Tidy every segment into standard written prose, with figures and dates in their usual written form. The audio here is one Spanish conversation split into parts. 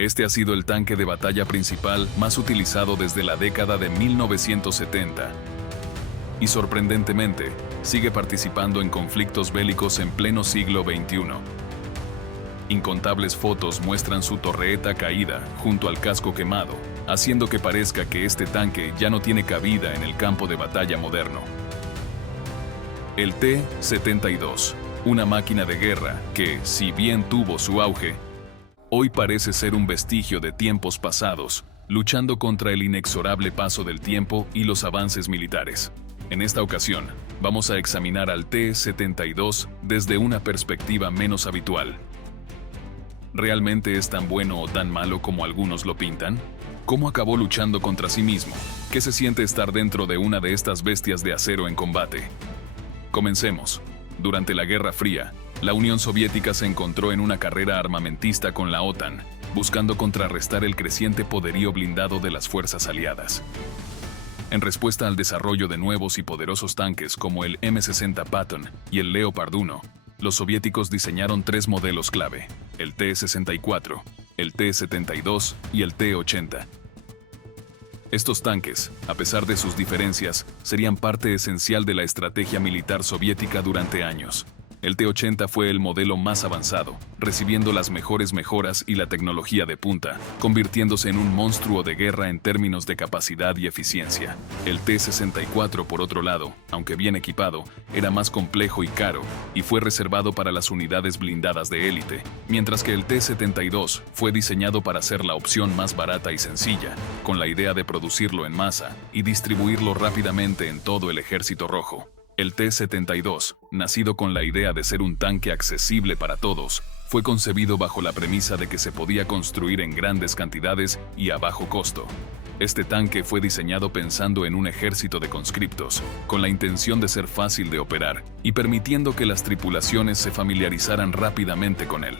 Este ha sido el tanque de batalla principal más utilizado desde la década de 1970. Y sorprendentemente, sigue participando en conflictos bélicos en pleno siglo XXI. Incontables fotos muestran su torreta caída junto al casco quemado, haciendo que parezca que este tanque ya no tiene cabida en el campo de batalla moderno. El T-72, una máquina de guerra que, si bien tuvo su auge, hoy parece ser un vestigio de tiempos pasados, luchando contra el inexorable paso del tiempo y los avances militares. En esta ocasión, vamos a examinar al T-72 desde una perspectiva menos habitual. ¿Realmente es tan bueno o tan malo como algunos lo pintan? ¿Cómo acabó luchando contra sí mismo? ¿Qué se siente estar dentro de una de estas bestias de acero en combate? Comencemos. Durante la Guerra Fría, la Unión Soviética se encontró en una carrera armamentista con la OTAN, buscando contrarrestar el creciente poderío blindado de las fuerzas aliadas. En respuesta al desarrollo de nuevos y poderosos tanques como el M60 Patton y el Leopard 1, los soviéticos diseñaron tres modelos clave: el T-64, el T-72 y el T-80. Estos tanques, a pesar de sus diferencias, serían parte esencial de la estrategia militar soviética durante años. El T-80 fue el modelo más avanzado, recibiendo las mejores mejoras y la tecnología de punta, convirtiéndose en un monstruo de guerra en términos de capacidad y eficiencia. El T-64, por otro lado, aunque bien equipado, era más complejo y caro, y fue reservado para las unidades blindadas de élite, mientras que el T-72 fue diseñado para ser la opción más barata y sencilla, con la idea de producirlo en masa y distribuirlo rápidamente en todo el Ejército Rojo. El T-72, nacido con la idea de ser un tanque accesible para todos, fue concebido bajo la premisa de que se podía construir en grandes cantidades y a bajo costo. Este tanque fue diseñado pensando en un ejército de conscriptos, con la intención de ser fácil de operar y permitiendo que las tripulaciones se familiarizaran rápidamente con él.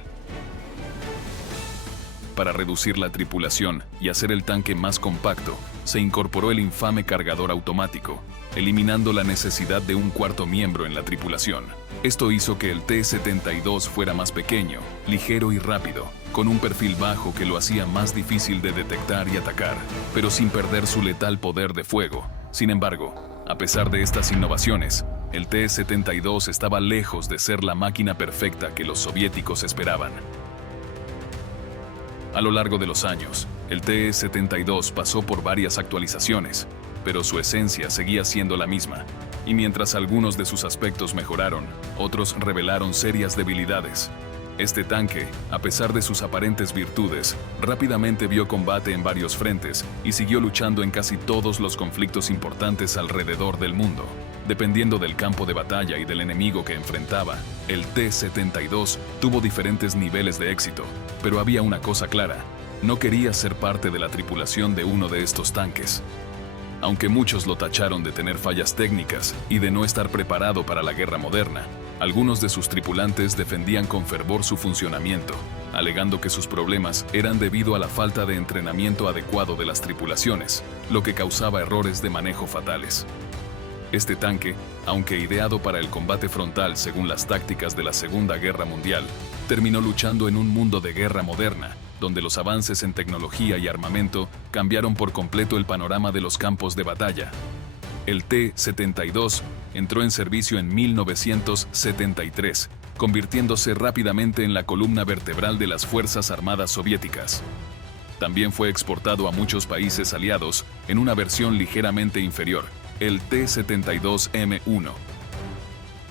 Para reducir la tripulación y hacer el tanque más compacto, se incorporó el infame cargador automático, eliminando la necesidad de un cuarto miembro en la tripulación. Esto hizo que el T-72 fuera más pequeño, ligero y rápido, con un perfil bajo que lo hacía más difícil de detectar y atacar, pero sin perder su letal poder de fuego. Sin embargo, a pesar de estas innovaciones, el T-72 estaba lejos de ser la máquina perfecta que los soviéticos esperaban. A lo largo de los años, el T-72 pasó por varias actualizaciones, pero su esencia seguía siendo la misma, y mientras algunos de sus aspectos mejoraron, otros revelaron serias debilidades. Este tanque, a pesar de sus aparentes virtudes, rápidamente vio combate en varios frentes y siguió luchando en casi todos los conflictos importantes alrededor del mundo. Dependiendo del campo de batalla y del enemigo que enfrentaba, el T-72 tuvo diferentes niveles de éxito, pero había una cosa clara: no quería ser parte de la tripulación de uno de estos tanques. Aunque muchos lo tacharon de tener fallas técnicas y de no estar preparado para la guerra moderna, algunos de sus tripulantes defendían con fervor su funcionamiento, alegando que sus problemas eran debido a la falta de entrenamiento adecuado de las tripulaciones, lo que causaba errores de manejo fatales. Este tanque, aunque ideado para el combate frontal según las tácticas de la Segunda Guerra Mundial, terminó luchando en un mundo de guerra moderna, donde los avances en tecnología y armamento cambiaron por completo el panorama de los campos de batalla. El T-72 entró en servicio en 1973, convirtiéndose rápidamente en la columna vertebral de las Fuerzas Armadas soviéticas. También fue exportado a muchos países aliados en una versión ligeramente inferior, el T-72M1,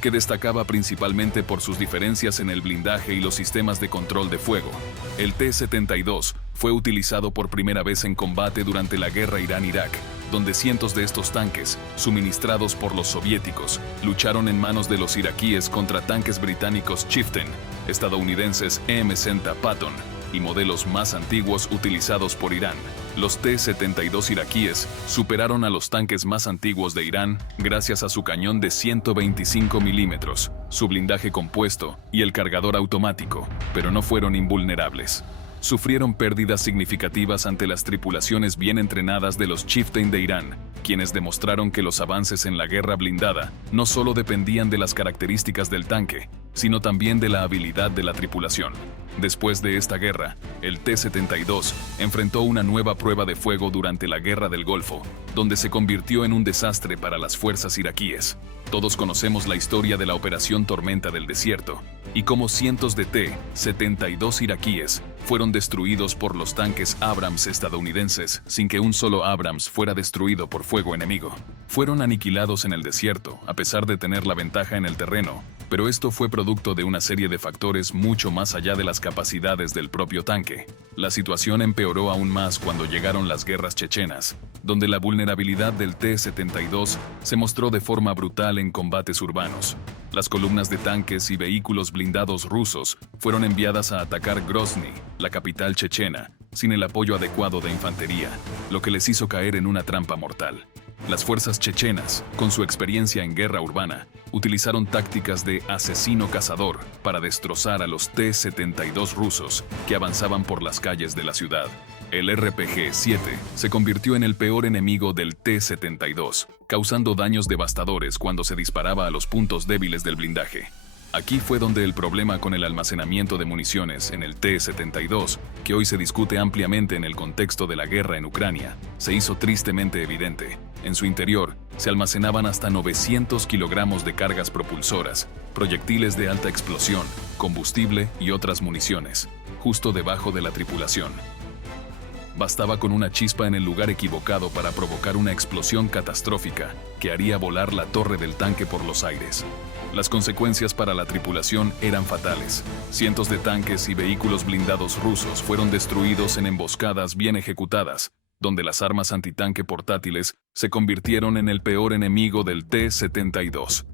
que destacaba principalmente por sus diferencias en el blindaje y los sistemas de control de fuego. El T-72 fue utilizado por primera vez en combate durante la guerra Irán-Irak, donde cientos de estos tanques, suministrados por los soviéticos, lucharon en manos de los iraquíes contra tanques británicos Chieftain, estadounidenses M60 Patton y modelos más antiguos utilizados por Irán. Los T-72 iraquíes superaron a los tanques más antiguos de Irán gracias a su cañón de 125 milímetros, su blindaje compuesto y el cargador automático, pero no fueron invulnerables. Sufrieron pérdidas significativas ante las tripulaciones bien entrenadas de los Chieftain de Irán, quienes demostraron que los avances en la guerra blindada no solo dependían de las características del tanque, sino también de la habilidad de la tripulación. Después de esta guerra, el T-72 enfrentó una nueva prueba de fuego durante la Guerra del Golfo, donde se convirtió en un desastre para las fuerzas iraquíes. Todos conocemos la historia de la Operación Tormenta del Desierto, y cómo cientos de T-72 iraquíes fueron destruidos por los tanques Abrams estadounidenses sin que un solo Abrams fuera destruido por fuego enemigo. Fueron aniquilados en el desierto, a pesar de tener la ventaja en el terreno, pero esto fue producto de una serie de factores mucho más allá de las capacidades del propio tanque. La situación empeoró aún más cuando llegaron las guerras chechenas, donde la vulnerabilidad del T-72 se mostró de forma brutal en combates urbanos. Las columnas de tanques y vehículos blindados rusos fueron enviadas a atacar Grozny, la capital chechena, sin el apoyo adecuado de infantería, lo que les hizo caer en una trampa mortal. Las fuerzas chechenas, con su experiencia en guerra urbana, utilizaron tácticas de asesino-cazador para destrozar a los T-72 rusos que avanzaban por las calles de la ciudad. El RPG-7 se convirtió en el peor enemigo del T-72, causando daños devastadores cuando se disparaba a los puntos débiles del blindaje. Aquí fue donde el problema con el almacenamiento de municiones en el T-72, que hoy se discute ampliamente en el contexto de la guerra en Ucrania, se hizo tristemente evidente. En su interior, se almacenaban hasta 900 kilogramos de cargas propulsoras, proyectiles de alta explosión, combustible y otras municiones, justo debajo de la tripulación. Bastaba con una chispa en el lugar equivocado para provocar una explosión catastrófica que haría volar la torre del tanque por los aires. Las consecuencias para la tripulación eran fatales. Cientos de tanques y vehículos blindados rusos fueron destruidos en emboscadas bien ejecutadas, donde las armas antitanque portátiles se convirtieron en el peor enemigo del T-72.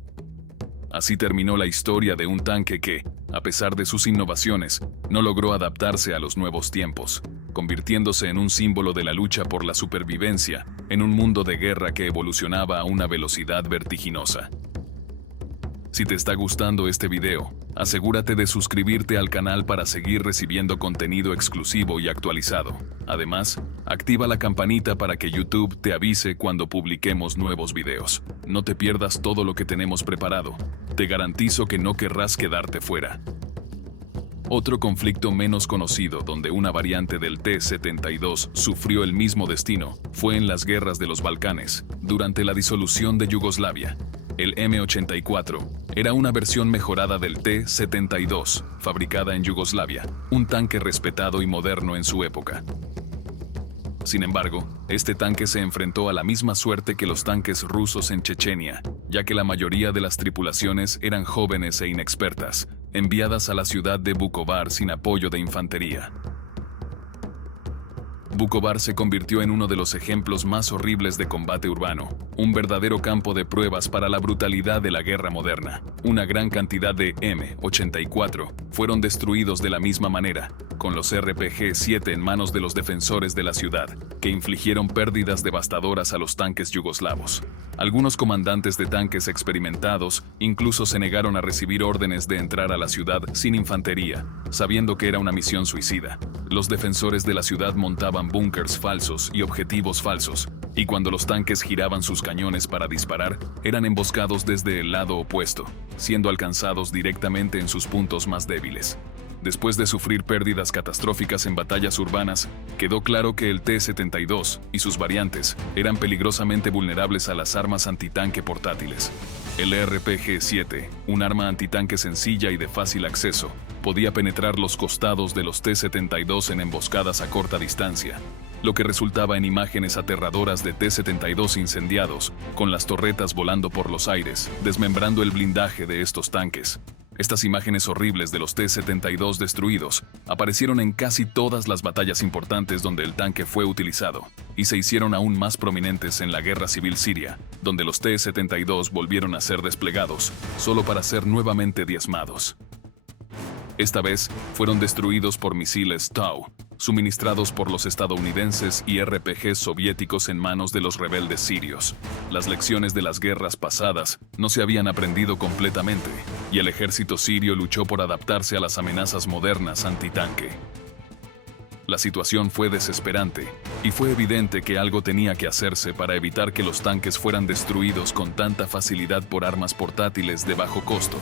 Así terminó la historia de un tanque que, a pesar de sus innovaciones, no logró adaptarse a los nuevos tiempos, convirtiéndose en un símbolo de la lucha por la supervivencia en un mundo de guerra que evolucionaba a una velocidad vertiginosa. Si te está gustando este video, asegúrate de suscribirte al canal para seguir recibiendo contenido exclusivo y actualizado. Además, activa la campanita para que YouTube te avise cuando publiquemos nuevos videos. No te pierdas todo lo que tenemos preparado. Te garantizo que no querrás quedarte fuera. Otro conflicto menos conocido donde una variante del T-72 sufrió el mismo destino fue en las guerras de los Balcanes, durante la disolución de Yugoslavia. El M-84 era una versión mejorada del T-72, fabricada en Yugoslavia, un tanque respetado y moderno en su época. Sin embargo, este tanque se enfrentó a la misma suerte que los tanques rusos en Chechenia, ya que la mayoría de las tripulaciones eran jóvenes e inexpertas, enviadas a la ciudad de Vukovar sin apoyo de infantería. Vukovar se convirtió en uno de los ejemplos más horribles de combate urbano, un verdadero campo de pruebas para la brutalidad de la guerra moderna. Una gran cantidad de M-84 fueron destruidos de la misma manera, con los RPG-7 en manos de los defensores de la ciudad, que infligieron pérdidas devastadoras a los tanques yugoslavos. Algunos comandantes de tanques experimentados incluso se negaron a recibir órdenes de entrar a la ciudad sin infantería, sabiendo que era una misión suicida. Los defensores de la ciudad montaban búnkers falsos y objetivos falsos, y cuando los tanques giraban sus cañones para disparar, eran emboscados desde el lado opuesto, siendo alcanzados directamente en sus puntos más débiles. Después de sufrir pérdidas catastróficas en batallas urbanas, quedó claro que el T-72 y sus variantes eran peligrosamente vulnerables a las armas antitanque portátiles. El RPG-7, un arma antitanque sencilla y de fácil acceso, podía penetrar los costados de los T-72 en emboscadas a corta distancia, lo que resultaba en imágenes aterradoras de T-72 incendiados, con las torretas volando por los aires, desmembrando el blindaje de estos tanques. Estas imágenes horribles de los T-72 destruidos aparecieron en casi todas las batallas importantes donde el tanque fue utilizado, y se hicieron aún más prominentes en la Guerra Civil Siria, donde los T-72 volvieron a ser desplegados, solo para ser nuevamente diezmados. Esta vez fueron destruidos por misiles TOW, suministrados por los estadounidenses y RPGs soviéticos en manos de los rebeldes sirios. Las lecciones de las guerras pasadas no se habían aprendido completamente, y el ejército sirio luchó por adaptarse a las amenazas modernas antitanque. La situación fue desesperante, y fue evidente que algo tenía que hacerse para evitar que los tanques fueran destruidos con tanta facilidad por armas portátiles de bajo costo.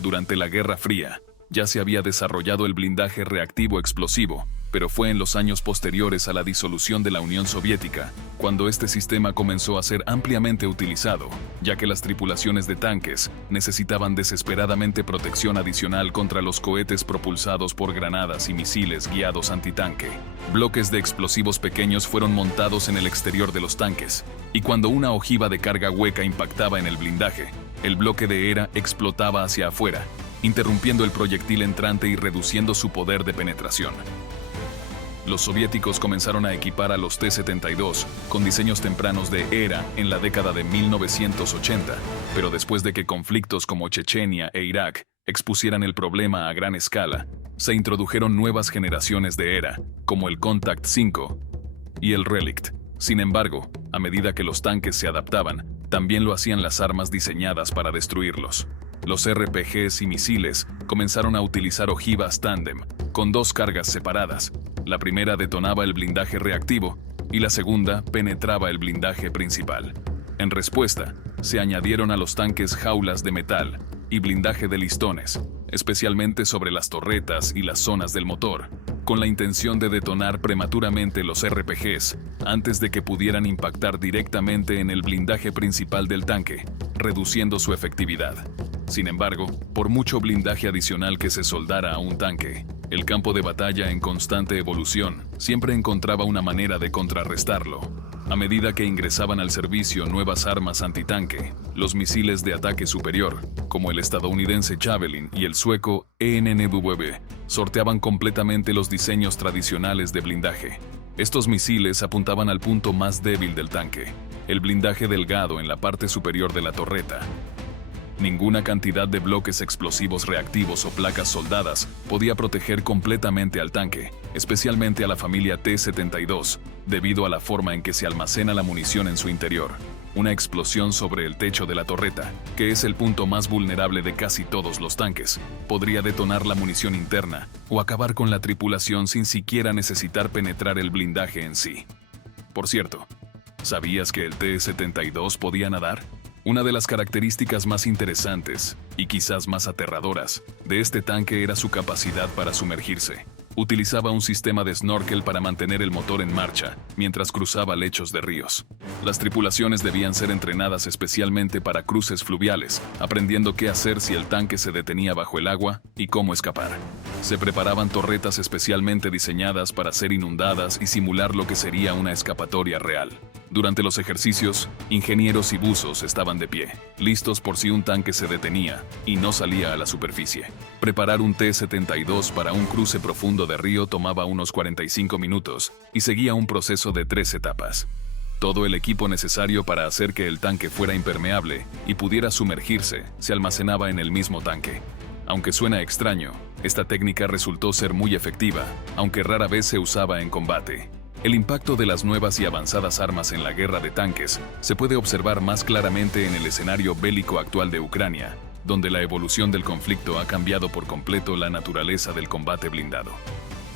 Durante la Guerra Fría, ya se había desarrollado el blindaje reactivo explosivo, pero fue en los años posteriores a la disolución de la Unión Soviética cuando este sistema comenzó a ser ampliamente utilizado, ya que las tripulaciones de tanques necesitaban desesperadamente protección adicional contra los cohetes propulsados por granadas y misiles guiados antitanque. Bloques de explosivos pequeños fueron montados en el exterior de los tanques, y cuando una ojiva de carga hueca impactaba en el blindaje, el bloque de ERA explotaba hacia afuera, interrumpiendo el proyectil entrante y reduciendo su poder de penetración. Los soviéticos comenzaron a equipar a los T-72 con diseños tempranos de ERA en la década de 1980, pero después de que conflictos como Chechenia e Irak expusieran el problema a gran escala, se introdujeron nuevas generaciones de ERA, como el Contact 5 y el Relict. Sin embargo, a medida que los tanques se adaptaban, también lo hacían las armas diseñadas para destruirlos. Los RPGs y misiles comenzaron a utilizar ojivas tándem, con dos cargas separadas. La primera detonaba el blindaje reactivo y la segunda penetraba el blindaje principal. En respuesta, se añadieron a los tanques jaulas de metal y blindaje de listones, especialmente sobre las torretas y las zonas del motor, con la intención de detonar prematuramente los RPGs antes de que pudieran impactar directamente en el blindaje principal del tanque, reduciendo su efectividad. Sin embargo, por mucho blindaje adicional que se soldara a un tanque, el campo de batalla en constante evolución siempre encontraba una manera de contrarrestarlo. A medida que ingresaban al servicio nuevas armas antitanque, los misiles de ataque superior, como el estadounidense Javelin y el sueco ENNW, sorteaban completamente los diseños tradicionales de blindaje. Estos misiles apuntaban al punto más débil del tanque, el blindaje delgado en la parte superior de la torreta. Ninguna cantidad de bloques explosivos reactivos o placas soldadas podía proteger completamente al tanque, especialmente a la familia T-72, debido a la forma en que se almacena la munición en su interior. Una explosión sobre el techo de la torreta, que es el punto más vulnerable de casi todos los tanques, podría detonar la munición interna o acabar con la tripulación sin siquiera necesitar penetrar el blindaje en sí. Por cierto, ¿sabías que el T-72 podía nadar? Una de las características más interesantes, y quizás más aterradoras, de este tanque era su capacidad para sumergirse. Utilizaba un sistema de snorkel para mantener el motor en marcha mientras cruzaba lechos de ríos. Las tripulaciones debían ser entrenadas especialmente para cruces fluviales, aprendiendo qué hacer si el tanque se detenía bajo el agua y cómo escapar. Se preparaban torretas especialmente diseñadas para ser inundadas y simular lo que sería una escapatoria real. Durante los ejercicios, ingenieros y buzos estaban de pie, listos por si un tanque se detenía y no salía a la superficie. Preparar un T-72 para un cruce profundo de río tomaba unos 45 minutos y seguía un proceso de 3 etapas. Todo el equipo necesario para hacer que el tanque fuera impermeable y pudiera sumergirse se almacenaba en el mismo tanque. Aunque suena extraño, esta técnica resultó ser muy efectiva, aunque rara vez se usaba en combate. El impacto de las nuevas y avanzadas armas en la guerra de tanques se puede observar más claramente en el escenario bélico actual de Ucrania, donde la evolución del conflicto ha cambiado por completo la naturaleza del combate blindado.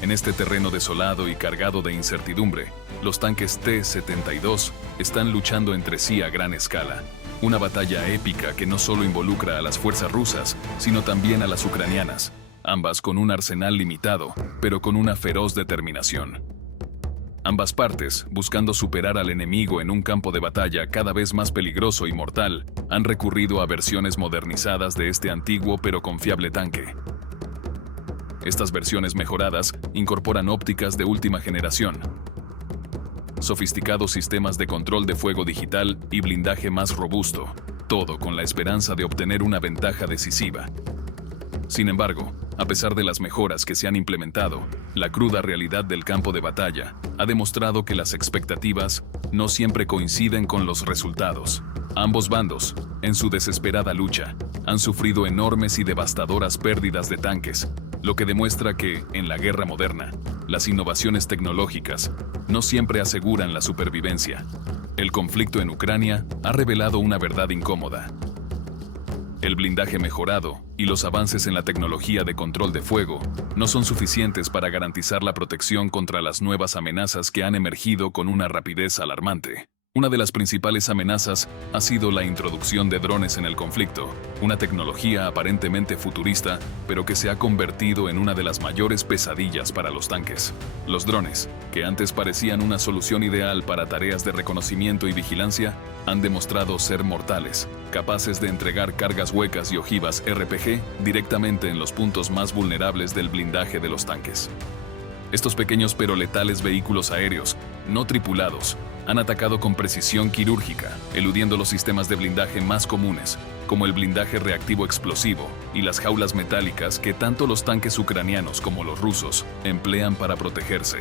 En este terreno desolado y cargado de incertidumbre, los tanques T-72 están luchando entre sí a gran escala. Una batalla épica que no solo involucra a las fuerzas rusas, sino también a las ucranianas, ambas con un arsenal limitado, pero con una feroz determinación. Ambas partes, buscando superar al enemigo en un campo de batalla cada vez más peligroso y mortal, han recurrido a versiones modernizadas de este antiguo pero confiable tanque. Estas versiones mejoradas incorporan ópticas de última generación, sofisticados sistemas de control de fuego digital y blindaje más robusto, todo con la esperanza de obtener una ventaja decisiva. Sin embargo, a pesar de las mejoras que se han implementado, la cruda realidad del campo de batalla ha demostrado que las expectativas no siempre coinciden con los resultados. Ambos bandos, en su desesperada lucha, han sufrido enormes y devastadoras pérdidas de tanques, lo que demuestra que, en la guerra moderna, las innovaciones tecnológicas no siempre aseguran la supervivencia. El conflicto en Ucrania ha revelado una verdad incómoda. El blindaje mejorado y los avances en la tecnología de control de fuego no son suficientes para garantizar la protección contra las nuevas amenazas que han emergido con una rapidez alarmante. Una de las principales amenazas ha sido la introducción de drones en el conflicto, una tecnología aparentemente futurista, pero que se ha convertido en una de las mayores pesadillas para los tanques. Los drones, que antes parecían una solución ideal para tareas de reconocimiento y vigilancia, han demostrado ser mortales, capaces de entregar cargas huecas y ojivas RPG directamente en los puntos más vulnerables del blindaje de los tanques. Estos pequeños pero letales vehículos aéreos, no tripulados, han atacado con precisión quirúrgica, eludiendo los sistemas de blindaje más comunes, como el blindaje reactivo explosivo y las jaulas metálicas que tanto los tanques ucranianos como los rusos emplean para protegerse.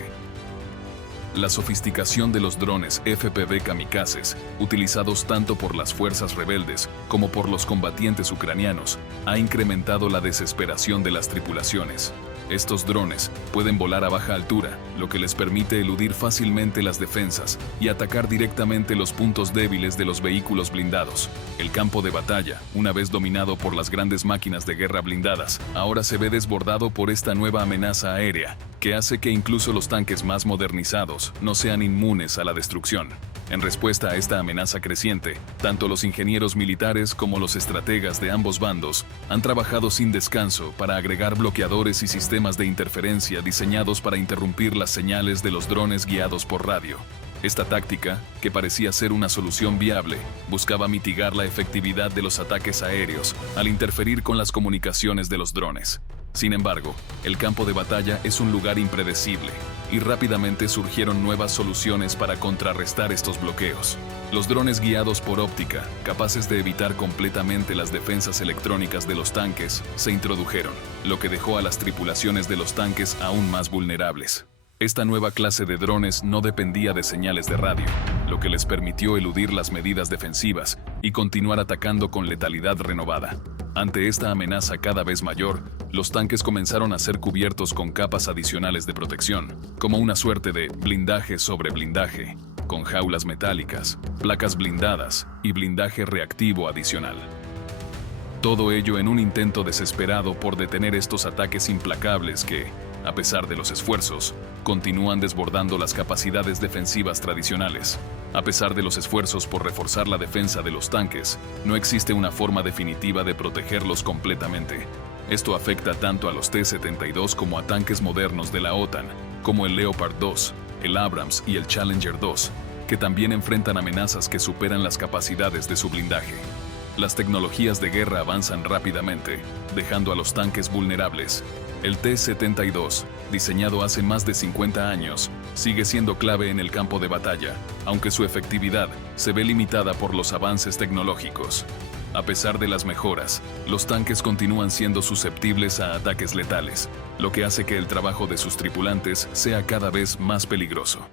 La sofisticación de los drones FPV kamikazes, utilizados tanto por las fuerzas rebeldes como por los combatientes ucranianos, ha incrementado la desesperación de las tripulaciones. Estos drones pueden volar a baja altura, lo que les permite eludir fácilmente las defensas y atacar directamente los puntos débiles de los vehículos blindados. El campo de batalla, una vez dominado por las grandes máquinas de guerra blindadas, ahora se ve desbordado por esta nueva amenaza aérea, que hace que incluso los tanques más modernizados no sean inmunes a la destrucción. En respuesta a esta amenaza creciente, tanto los ingenieros militares como los estrategas de ambos bandos han trabajado sin descanso para agregar bloqueadores y sistemas de interferencia diseñados para interrumpir las señales de los drones guiados por radio. Esta táctica, que parecía ser una solución viable, buscaba mitigar la efectividad de los ataques aéreos al interferir con las comunicaciones de los drones. Sin embargo, el campo de batalla es un lugar impredecible, y rápidamente surgieron nuevas soluciones para contrarrestar estos bloqueos. Los drones guiados por óptica, capaces de evitar completamente las defensas electrónicas de los tanques, se introdujeron, lo que dejó a las tripulaciones de los tanques aún más vulnerables. Esta nueva clase de drones no dependía de señales de radio, lo que les permitió eludir las medidas defensivas y continuar atacando con letalidad renovada. Ante esta amenaza cada vez mayor, los tanques comenzaron a ser cubiertos con capas adicionales de protección, como una suerte de blindaje sobre blindaje, con jaulas metálicas, placas blindadas y blindaje reactivo adicional. Todo ello en un intento desesperado por detener estos ataques implacables que, a pesar de los esfuerzos, continúan desbordando las capacidades defensivas tradicionales. A pesar de los esfuerzos por reforzar la defensa de los tanques, no existe una forma definitiva de protegerlos completamente. Esto afecta tanto a los T-72 como a tanques modernos de la OTAN, como el Leopard 2, el Abrams y el Challenger 2, que también enfrentan amenazas que superan las capacidades de su blindaje. Las tecnologías de guerra avanzan rápidamente, dejando a los tanques vulnerables. El T-72, diseñado hace más de 50 años, sigue siendo clave en el campo de batalla, aunque su efectividad se ve limitada por los avances tecnológicos. A pesar de las mejoras, los tanques continúan siendo susceptibles a ataques letales, lo que hace que el trabajo de sus tripulantes sea cada vez más peligroso.